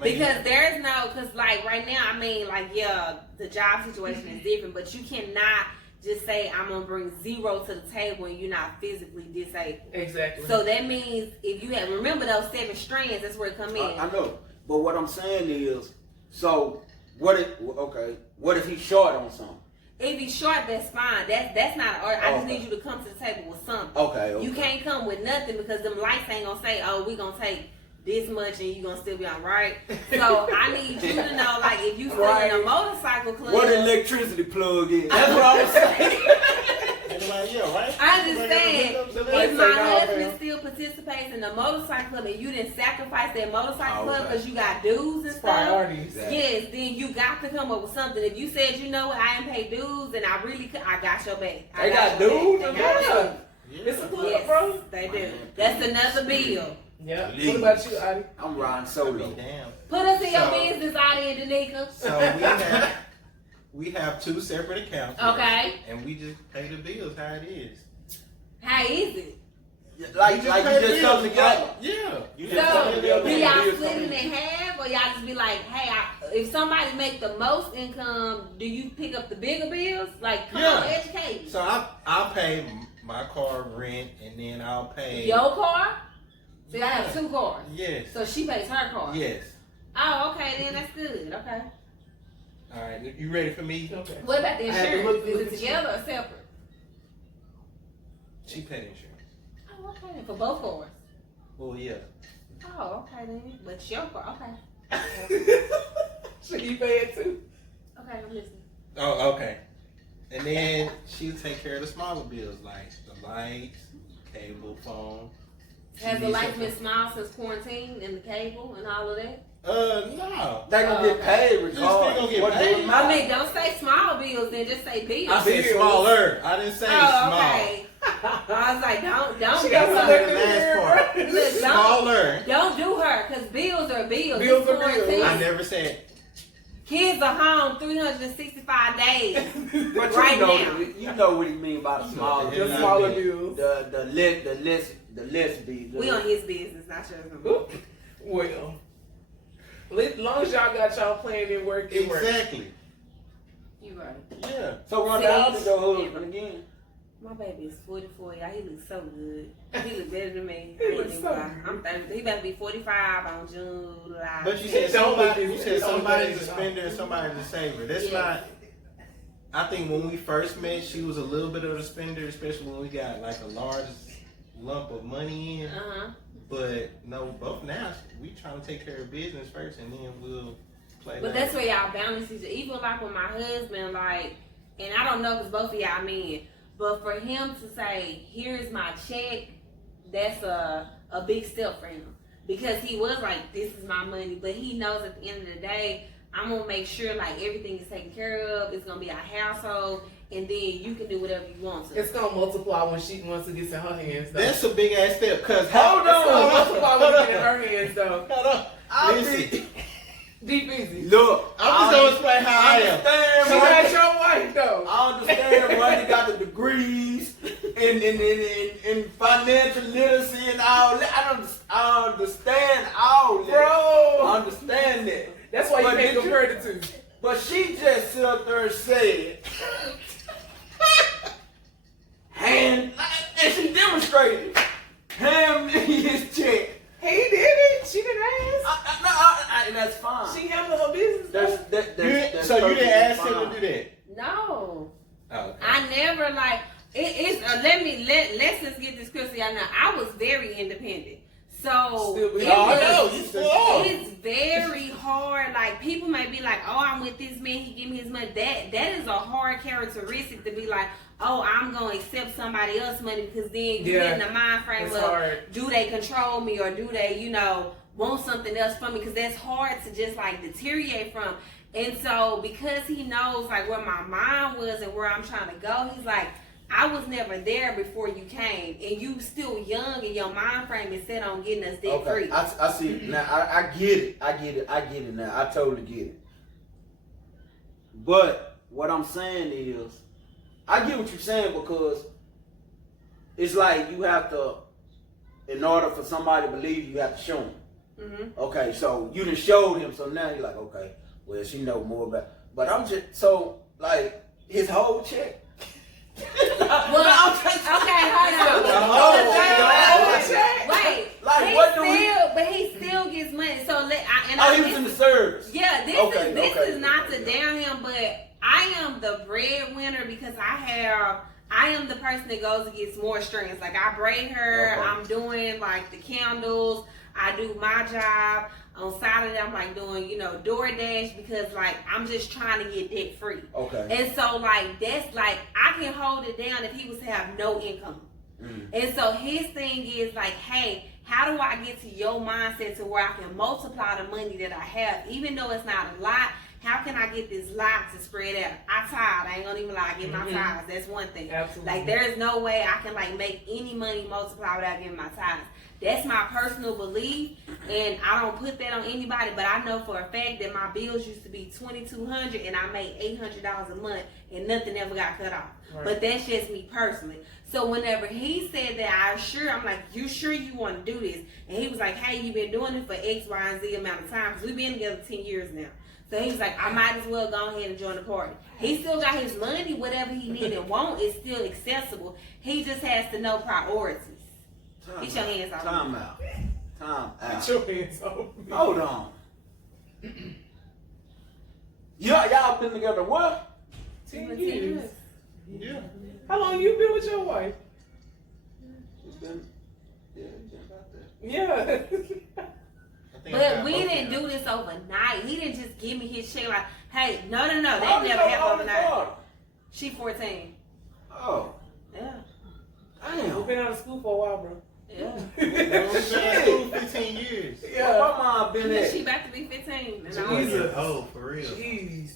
Because there's no, because like right now, I mean, like, yeah, the job situation is different, but you cannot just say, I'm going to bring zero to the table and you're not physically disabled. Exactly. So that means if you have, remember those 7 strands, that's where it come in. I know. But what I'm saying is, so, what if he's short on something? If he's short, that's fine. That's not. Or I just need you to come to the table with something. Okay. You can't come with nothing because them lights ain't gonna say, "Oh, we gonna take this much and you gonna still be all right." So I need you to know, like, if you still in a motorcycle club, what electricity plug is? That's what I was saying. I understand. If my husband still participates in the motorcycle club and you didn't sacrifice that motorcycle club because you got dues and stuff, priorities. yes, then you got to come up with something. If you said, you know what, I ain't pay dues and I really could, I got your back. They got dues? It's a club, yes, bro. they do. That's another bill. Yeah. What about you, Adi? I'm riding solo. Damn. Put us in your business, Adi and Danica. So we have 2 separate accounts. Okay. And we just pay the bills how it is. How is it? Like you just come together. Yeah. You So, just do y'all split it in half, or y'all just be like, hey, if somebody make the most income, do you pick up the bigger bills? Like, come on, educate. So I'll pay my car rent, and then I'll pay Your car? See, I have 2 cars. Yes. So she pays her car. Yes. Oh, okay, then that's good. Okay. All right. You ready for me? Okay. What about the I had to insurance? look Is it together or separate? She paid insurance. Oh, okay. For both cars. Well, yeah. Oh, okay then. But your car, okay. Should you pay it too? Okay, I'm listening. Oh, okay. And then she'll take care of the smaller bills like the lights, cable, phone. Has the lights been small since quarantine and the cable and all of that? No. They gonna get paid regardless. You still gonna get paid. I mean, don't say small bills, then just say bills. I said smaller. I didn't say small. Okay. I was like, don't She do got her. selected last here, part. bro. Look, Smaller. don't do her, because bills are bills. Bills It's are bills. quarantine. I never said. Kids are home 365 days. But Right now. you know what he mean by the smaller, The smaller bills. the less bills. We on his business, not yours. Well, as long as y'all got y'all plan and work, it works. Exactly. You right. Yeah. So run down to your husband again. My baby is 44, y'all. He looks so good. He looks better than me. He looks so I'm 30. He about to be 45 on July. But you said somebody's a spender and somebody's a saver. That's not. I think when we first met, she was a little bit of a spender, especially when we got like a large lump of money in. But no, both now we trying to take care of business first, and then we'll play. But that's where y'all balance each other. Even like with my husband, like, and I don't know because both of y'all men, but for him to say, "Here's my check," that's a big step for him because he was like, "This is my money," but he knows at the end of the day, I'm gonna make sure like everything is taken care of. It's gonna be our household. And then you can do whatever you want to. It's gonna multiply when she wants to get in her hands. Though. That's a big ass step. Cause Hold on, it's gonna multiply when it get in her hands though. Hold on. Listen. Deep easy. Look, I'm just gonna explain how I am. She got your wife though. I understand Rundee got the degrees in financial literacy and all that. I understand all that. Bro. I understand that. That's why you can't compare the two. But she just sit up there and said, and she demonstrated, hand me his check. He did it. She didn't ask. And that's fine. She handled her business. That's y'all know, I was very independent. So it's very hard. Like, people may be like, oh, I'm with this man, he give me his money. That is a hard characteristic to be like, oh, I'm gonna accept somebody else's money, because then you get in the mind frame of, do they control me, or do they, you know, want something else from me? Because that's hard to just like deteriorate from. And so because he knows like where my mind was and where I'm trying to go, he's like, I was never there before you came, and you still young, and your mind frame is set on getting us debt free. I see it now. I get it. I get it now. I totally get it. But what I'm saying is, I get what you're saying, because it's like you have to, in order for somebody to believe you, have to show them. Mm-hmm. Okay, so you done showed him, so now you're like, okay, well, she know more about. But I'm just so like his whole check. Well, okay, hold on. Wait, like what do but he still gets money. So he was in the service. Yeah, this is not to down him, but I am the breadwinner because I am the person that goes and gets more strings. Like, I braid her, I'm doing like the candles, I do my job. On Saturday, I'm like doing, you know, DoorDash, because like I'm just trying to get debt free. Okay. And so like that's like I can hold it down if he was to have no income. And so his thing is like, hey, how do I get to your mindset to where I can multiply the money that I have, even though it's not a lot? How can I get this lot to spread out? I tithe. I ain't gonna even lie. I get my tithes. That's one thing. Absolutely. Like, there is no way I can like make any money multiply without getting my tithes. That's my personal belief, and I don't put that on anybody. But I know for a fact that my bills used to be $2,200, and I made $800 a month, and nothing ever got cut off. Right. But that's just me personally. So whenever he said that, I'm like, you sure you want to do this? And he was like, hey, you've been doing it for X, Y, and Z amount of time, because we've been together 10 years now. So he was like, I might as well go ahead and join the party. He still got his money. Whatever he need and want is still accessible. He just has to know priorities. Get your hands off me. Time out. Get your hands off me. Hold on. Y'all been together what? 10 years. Yeah. How long you been with your wife? It's been about that. Yeah. But we didn't do this overnight. He didn't just give me his check like, hey, no. That never happened overnight. She 14. Oh. Yeah. Damn. We've been out of school for a while, bro. Yeah. We've been out of school 15 years. Yeah. Well, my mom been there. She about to be 15. Jesus. Oh, for real. Jeez.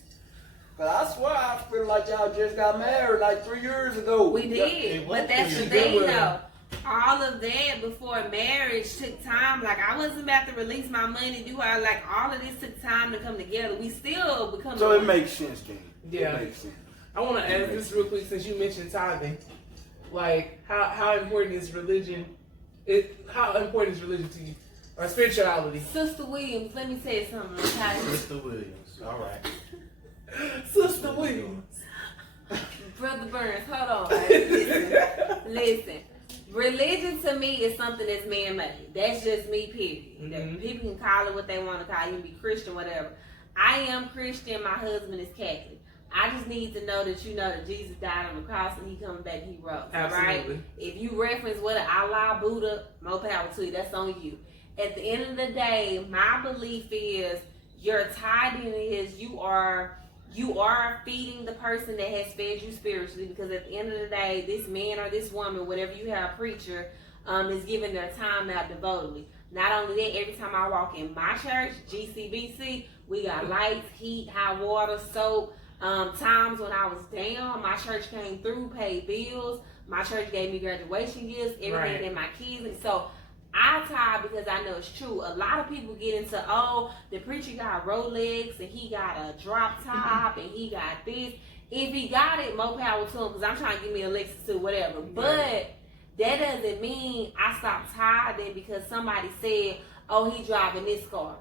Cause I swear I feel like y'all just got married like 3 years ago. We did. But that's the thing though. All of that before marriage took time. Like, I wasn't about to release my money, like all of this took time to come together. We still become. So it makes sense, then. Yeah. It makes sense. I want to ask this real quick, since you mentioned tithing. Like, how important is religion? How important is religion to you, or spirituality? Sister Williams, let me tell you something. Okay? Sister Williams. All right. Sister Williams. Brother Burns, hold on. Listen. Religion to me is something that's man-made. That's just me, period. Mm-hmm. People can call it what they want to call it. You can be Christian, whatever. I am Christian. My husband is Catholic. I just need to know that you know that Jesus died on the cross and he coming back, he rose. Absolutely. Right? If you reference what Allah, Buddha, more power to you. That's on you. At the end of the day, my belief is your tithing is you are feeding the person that has fed you spiritually, because at the end of the day, this man or this woman, whatever you have, preacher, is giving their time out devotedly. Not only that, every time I walk in my church, GCBC, we got lights, heat, hot water, soap. Times when I was down, my church came through, paid bills. My church gave me graduation gifts, everything that my kids. So I tithe because I know it's true. A lot of people get into, oh, the preacher got Rolex and he got a drop top and he got this. If he got it, more power to him, because I'm trying to give me a Lexus too, whatever. But that doesn't mean I stopped tithing because somebody said, oh, he driving this car.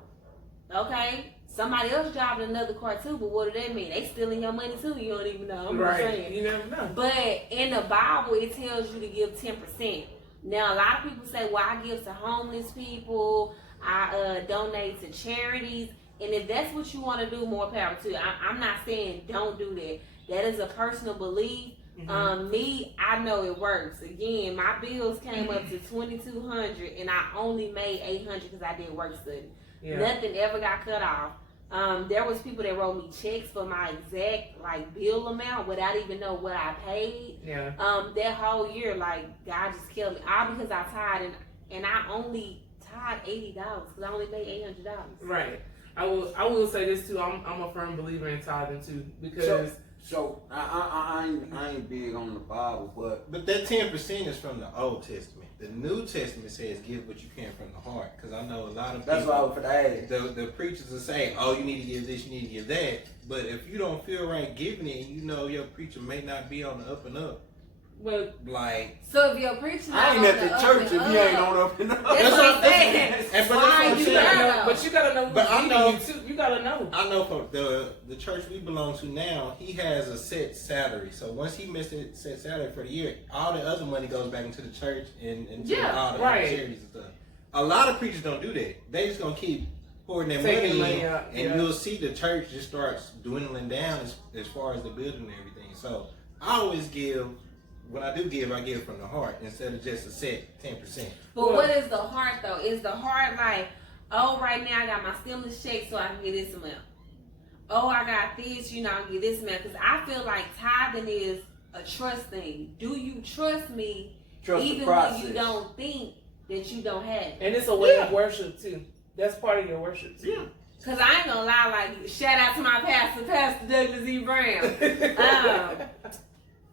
Okay? Somebody else driving another car too, but what do that mean? They stealing your money too. You don't even know. I'm just saying. You never know. But in the Bible, it tells you to give 10%. Now, a lot of people say, well, I give to homeless people. I donate to charities. And if that's what you want to do, more power to you. I'm not saying don't do that. That is a personal belief. Me, I know it works. Again, my bills came up to $2,200, and I only made $800 because I did work study. Yeah. Nothing ever got cut off. There was people that wrote me checks for my exact like bill amount without even know what I paid. Yeah. That whole year, like God just killed me. All because I tied and I only tied $80 because I only made $800. Right. I will say this too. I'm a firm believer in tithing too because. So I ain't big on the Bible, but that 10% is from the Old Testament. The New Testament says give what you can from the heart. Because I know a lot of people. That's why I was for the age. The preachers will say, "Oh, you need to give this, you need to give that." But if you don't feel right giving it, you know your preacher may not be on the up and up. Well, like, so if your preacher, I ain't at the church if he ain't on up and up. That's what I'm saying. But you gotta know. But I know too. You gotta know. I know from the church we belong to now, he has a set salary. So once he missed that set salary for the year, all the other money goes back into the church and to all the charities and stuff. A lot of preachers don't do that. They just gonna keep pouring their money in, out, and you'll see the church just starts dwindling down as far as the building and everything. So I always give. When I do give, I give from the heart instead of just a set 10%. But what is the heart though? Is the heart like, oh, right now I got my stimulus check so I can get this amount. Oh, I got this, I can get this amount. Because I feel like tithing is a trust thing. Do you trust me even when you don't think that you don't have it? And it's a way of worship too. That's part of your worship too. Yeah. Cause I ain't gonna lie, like shout out to my pastor, Pastor Douglas E. Brown.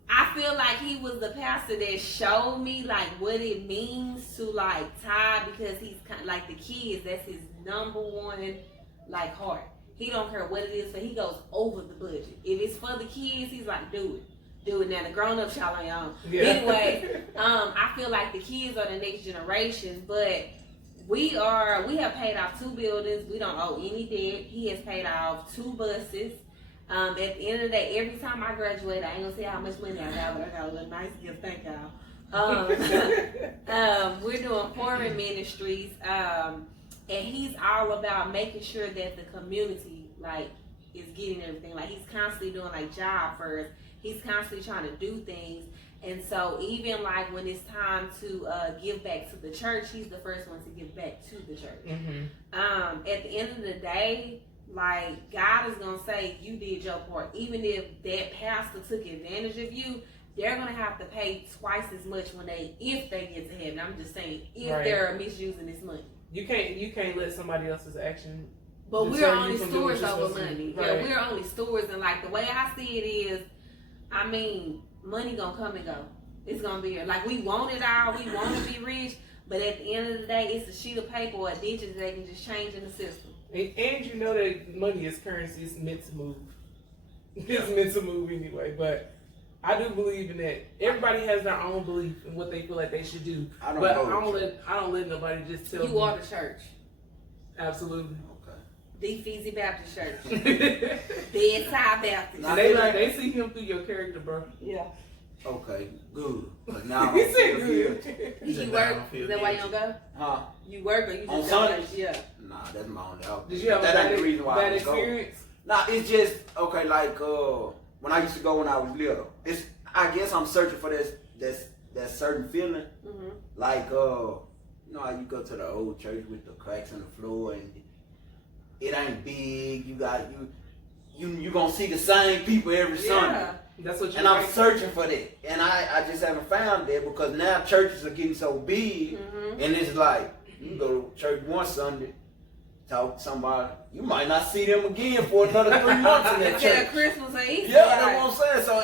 I feel like he was the pastor that showed me like what it means to like tithe because he's kind of like the kids. That's his number one like heart. He don't care what it is, so he goes over the budget. If it's for the kids, he's like, do it. Now the grown ups y'all on your own. Yeah. Anyway, I feel like the kids are the next generation, but we have paid off 2 buildings. We don't owe any debt. He has paid off 2 buses. At the end of the day, every time I graduate, I ain't gonna say how much money I got, but I got a little nice gift. Thank y'all. We're doing foreign ministries, and he's all about making sure that the community like is getting everything. Like he's constantly doing like job fairs. He's constantly trying to do things, and so even like when it's time to give back to the church, he's the first one to give back to the church. At the end of the day. Like, God is going to say, you did your part. Even if that pastor took advantage of you, they're going to have to pay twice as much if they get to heaven. I'm just saying, if they're misusing this money. You can't let somebody else's action. But we're only stewards over money. Right. Yeah, we're only stewards. And, like, the way I see it is, I mean, money going to come and go. It's going to be here. Like, we want it all. We want to be rich. But at the end of the day, it's a sheet of paper or a digit that they can just change in the system. And you know that money is currency. It's meant to move. It's meant to move anyway. But I do believe in that. Everybody has their own belief in what they feel like they should do. I don't let nobody just tell me. You are the church. Absolutely. Okay. The Feezy Baptist Church. Bedside Baptist. Now they see him through your character, bro. Yeah. Okay, good. But now he said good. You work? Is that why you don't go? Huh? You work or you just on go? Sundays? Yeah. Nah, that's my only outfit. Did you have that a bad experience? Nah, it's just okay. Like when I used to go when I was little, I guess I'm searching for that certain feeling. Mm-hmm. Like you know how you go to the old church with the cracks in the floor and it ain't big. You gonna see the same people every Sunday. That's what you and I'm searching for that. And I just haven't found that because now churches are getting so big and it's like you can go to church one Sunday, talk to somebody, you might not see them again for another 3 months in that church. Christmas or Easter. Yeah, that's what I'm saying. So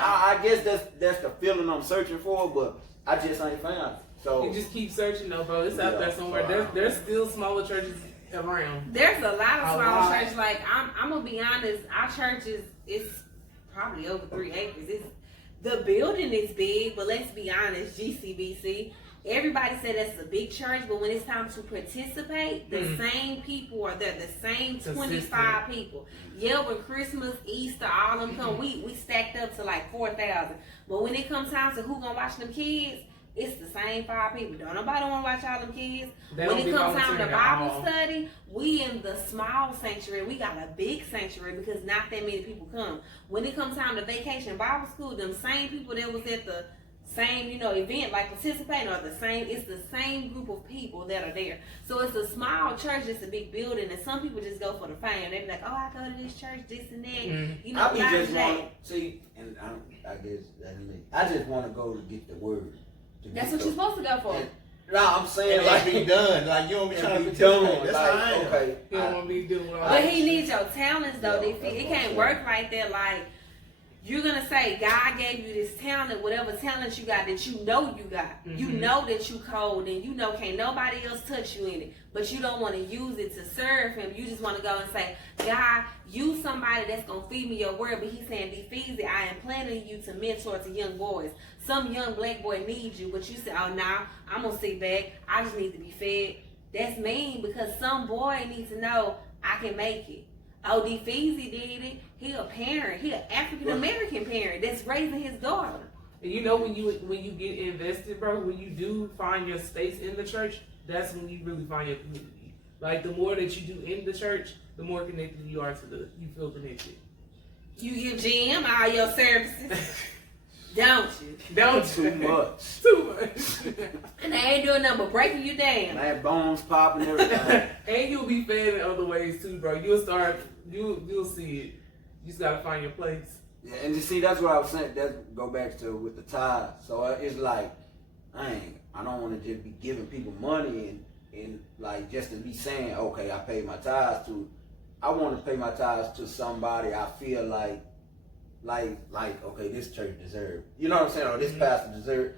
I guess that's the feeling I'm searching for, but I just ain't found it. So you just keep searching though, bro. It's out there somewhere. There's still smaller churches around. There's a lot of smaller churches. Like I'm gonna be honest, our church is probably over 3 acres. The building is big, but let's be honest, GCBC. Everybody said that's a big church, but when it's time to participate, the same people are there, the same 25 people. Yeah, when Christmas, Easter, all of them come, we stacked up to like 4,000. But when it comes time to who gonna watch them kids, it's the same 5 people. Don't nobody want to watch all them kids. They When don't it be comes time to volunteering at Bible all. study, we in the small sanctuary. We got a big sanctuary because not that many people come. When it comes time to vacation Bible school, them same people that was at the same, event, like participating, are the same. It's the same group of people that are there. So it's a small church, it's a big building, and some people just go for the fame. They be like, oh, I go to this church, this and that. Mm-hmm. I be not just that. want to see, and I guess that's me. I just want to go to get the word. That's what you're supposed to go for. No, I'm saying And like be done. Like you don't be it trying to be be done. done. That's Like, how I am. okay, You don't want to be doing all But that he shit. needs your talents though. Yeah, It that's what can't I'm work like that. Like you're gonna say God gave you this talent, whatever talent you got that you know you got. You Mhm. know that you cold and you know can't nobody else touch you in it. But you don't want to use it to serve him. You just want to go and say, God, use somebody that's gonna feed me your word. But he's saying, Defeasy, I am planning you to mentor to young boys. Some young black boy needs you, but you say, oh nah, I'm gonna sit back. I just need to be fed. That's mean because some boy needs to know I can make it. Oh, Defeasy did it. He a parent. He an African American parent that's raising his daughter. And when you get invested, bro, when you do find your space in the church, that's when you really find your community. Like the more that you do in the church, the more connected you are to you feel connected. You give GM all your services, don't you? Don't too much. Too much. And they ain't doing nothing but breaking you down. Man, bones popping everything. And you'll be fed in other ways too, bro. You'll see it. You just gotta find your place. Yeah, and you see, that's what I was saying. That go back to with the tithe. So it's like, I don't want to just be giving people money and like just to be saying, okay, I paid my tithes to. I want to pay my tithes to somebody I feel like okay, this church deserves. You know what I'm saying? Or this pastor deserves.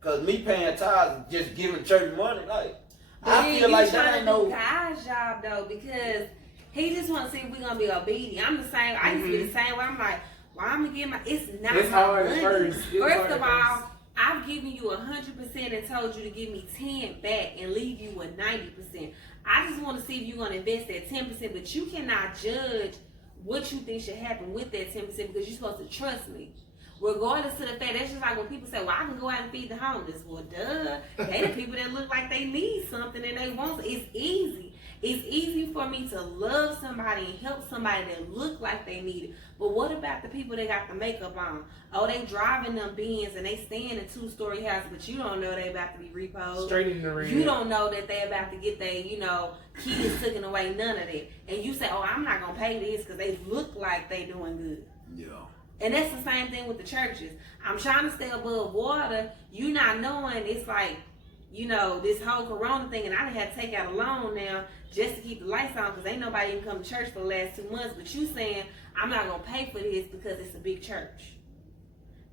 Cause me paying tithes and just giving church money, like I feel like that ain't no. God's job though, because he just want to see if we're gonna be obedient. I'm the same. I used to be the same way. I'm like, well, I'm gonna get my. It's not. It's my hard money. at first. It's First hard of at all, first. I've given you 100% and told you to give me 10 back and leave you with 90%. I just want to see if you're gonna invest that 10%, but you cannot judge what you think should happen with that 10% because you're supposed to trust me. Regardless to the fact, that's just like when people say, well, I can go out and feed the homeless. Well, duh. They the people that look like they need something and they want it. It's easy. It's easy for me to love somebody and help somebody that look like they need it. But what about the people that got the makeup on? Oh, they driving them Benz and they stay in a 2-story house, but you don't know they about to be repoed. Straight in the red. You don't know that they about to get their, kids taken away, none of that. And you say, oh, I'm not going to pay this because they look like they doing good. Yeah. And that's the same thing with the churches. I'm trying to stay above water. You not knowing it's like, this whole corona thing, and I done had to take out a loan now just to keep the lights on because ain't nobody even come to church for the last 2 months. But you saying, I'm not going to pay for this because it's a big church.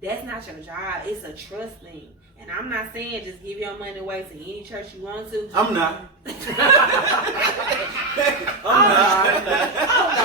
That's not your job. It's a trust thing. And I'm not saying just give your money away to any church you want to. I'm not. And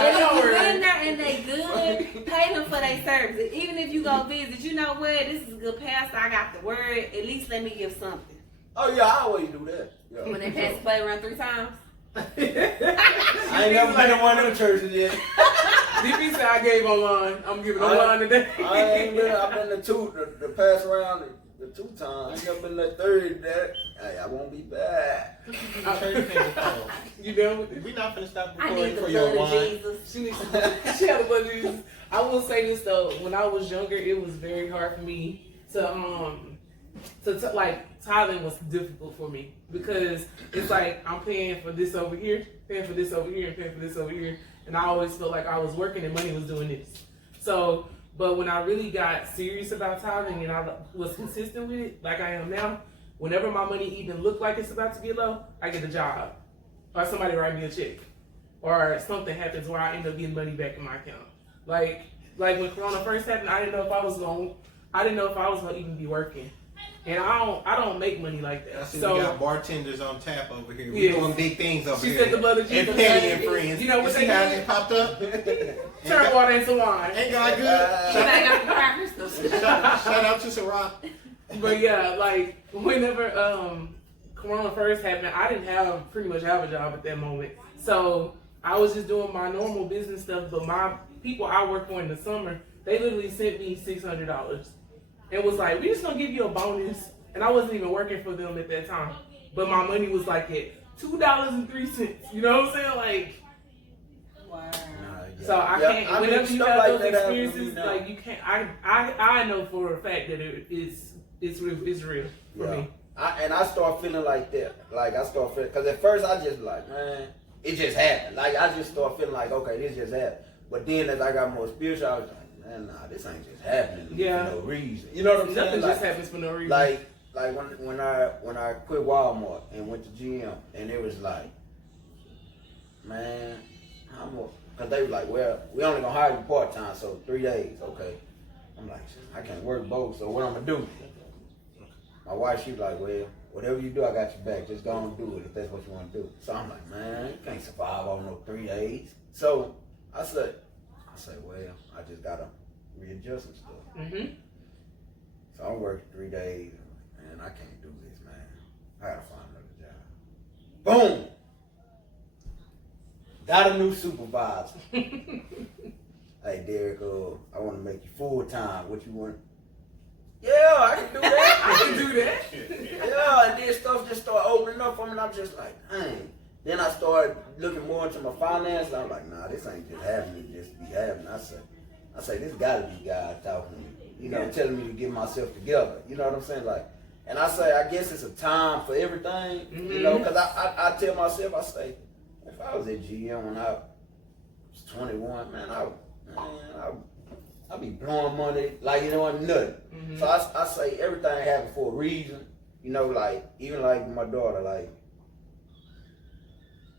if you in there and they good, pay them for their services. Even if you go visit, you know what? This is a good pastor. I got the word. At least let me give something. Oh yeah, I always do that. Yeah. When they pass the play around 3 times. I ain't never been in one of them churches yet. DP said I gave online. I'm giving online today. I ain't been. I've been the pass around the 2 times. I ain't been the 3rd. That hey, I won't be back. You done with it? We not finna stop I recording need the for your blood of wine. Jesus. She had a bunch of Jesus. I will say this though, when I was younger, it was very hard for me to like tithing was difficult for me because it's like I'm paying for this over here, paying for this over here, and paying for this over here, and I always felt like I was working and money was doing this. So, but when I really got serious about tithing and I was consistent with it, like I am now, whenever my money even looked like it's about to get low, I get a job, or somebody write me a check, or something happens where I end up getting money back in my account. Like when Corona first happened, I didn't know if I was gonna even be working. And I don't make money like that. I see So we got bartenders on tap over here. Yes. We doing big things over She here. said the blood of Jesus. And Penny and friends. You know what see they how did? it just popped up? Turn water into wine. Ain't God good? She might got the crackers. Shout out to Ciroc. But yeah, like whenever Corona first happened, I didn't pretty much have a job at that moment. So I was just doing my normal business stuff. But my people I work for in the summer, they literally sent me $600 and was like, "We just gonna give you a bonus and I wasn't even working for them at that time. But my money was like at $2.03. You know what I'm saying? Like, Wow. so I Yeah, can't. I mean, Whenever you stuff have like those that happens to me experiences, now. like you can't. I know for a fact that it's real for me. I start feeling like that. Like I start feeling, because at first I just like, man, it just happened. Like I just start feeling like, okay, this just happened. But then as I got more spiritual, I was like, man, nah, this ain't just happening for no reason. You know what I'm saying? Nothing Like, just happens for no reason. Like when I quit Walmart and went to GM, and it was like, man, how much? Because they were like, well, we only gonna hire you part time, so 3 days, okay. I'm like, I can't work both, so what I'm gonna do? My wife, she was like, well, whatever you do, I got your back. Just go and do it if that's what you want to do. So I'm like, man, you can't survive on no 3 days. So I said, well, I just gotta readjust some stuff. Mm-hmm. So I'm working 3 days, and I can't do this, man. I gotta find another job. Boom! Got a new supervisor. Hey, Derek, I want to make you full time. What you want? Yeah, I can do that. I can do that. Yeah, and then stuff just started opening up for me, and I'm just like, dang. Then I started looking more into my finances. I'm like, nah, this ain't just happening, just be happening. I say, this gotta be God talking to me. You know, telling me to get myself together. You know what I'm saying? Like, and I say, I guess it's a time for everything. Mm-hmm. You know, because I tell myself, I say, if I was at GM when I was 21, man, I'd be blowing money like it wasn't nothing. Mm-hmm. So I say everything happened for a reason. You know, like, even like my daughter, like,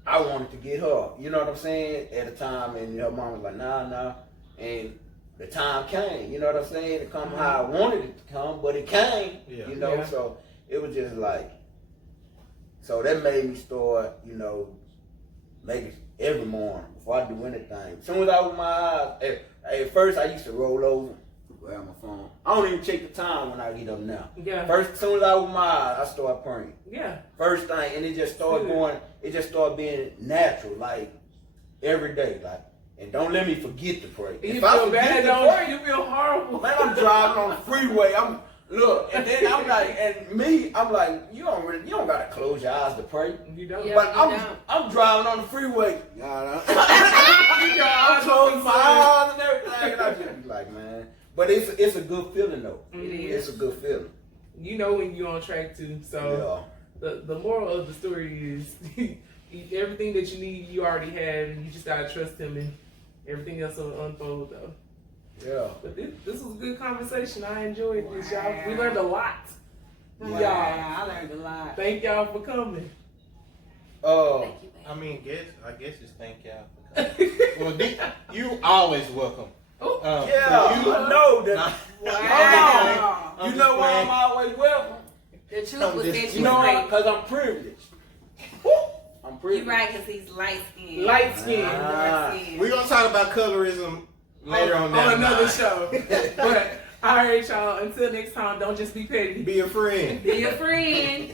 I wanted to get her, you know what I'm saying, at a time, and her mom was like, nah, and the time came, you know what I'm saying, it come how I wanted it to come, but it came, you know, so it was just like, so that made me start, you know, making every morning before I do anything. As soon as I open my eyes, at first I used to roll over, grab my phone. I don't even check the time when I get up now. Yeah. First, as soon as I open my eyes, I start praying. Yeah. First thing, and it just started going, it just started being natural, like, every day, like, and don't let me forget to pray. You feel bad, don't you? You feel horrible. Man, I'm driving on the freeway, look, and then I'm like, you don't gotta close your eyes to pray. You don't. Yeah, But I'm driving on the freeway. I'm closing my eyes. eyes and everything, and I just be like, man. But it's a good feeling though. It is. It's a good feeling. You know when you're on track too. So the moral of the story is everything that you need you already have, and you just gotta trust him, and everything else will unfold though. Yeah. But this was a good conversation. I enjoyed this, y'all. We learned a lot from y'all. Yeah, I learned a lot. Thank y'all for coming. I guess it's thank y'all for coming. Well, you always welcome. Oh, I know that. Wow. You know why I'm always welcome? The truth was that You know why? Because I'm privileged. I'm privileged. You're right, because he's light skinned. light skin. We're going to talk about colorism later on another show. But all right, y'all. Until next time, don't just be petty. Be a friend. Be a friend.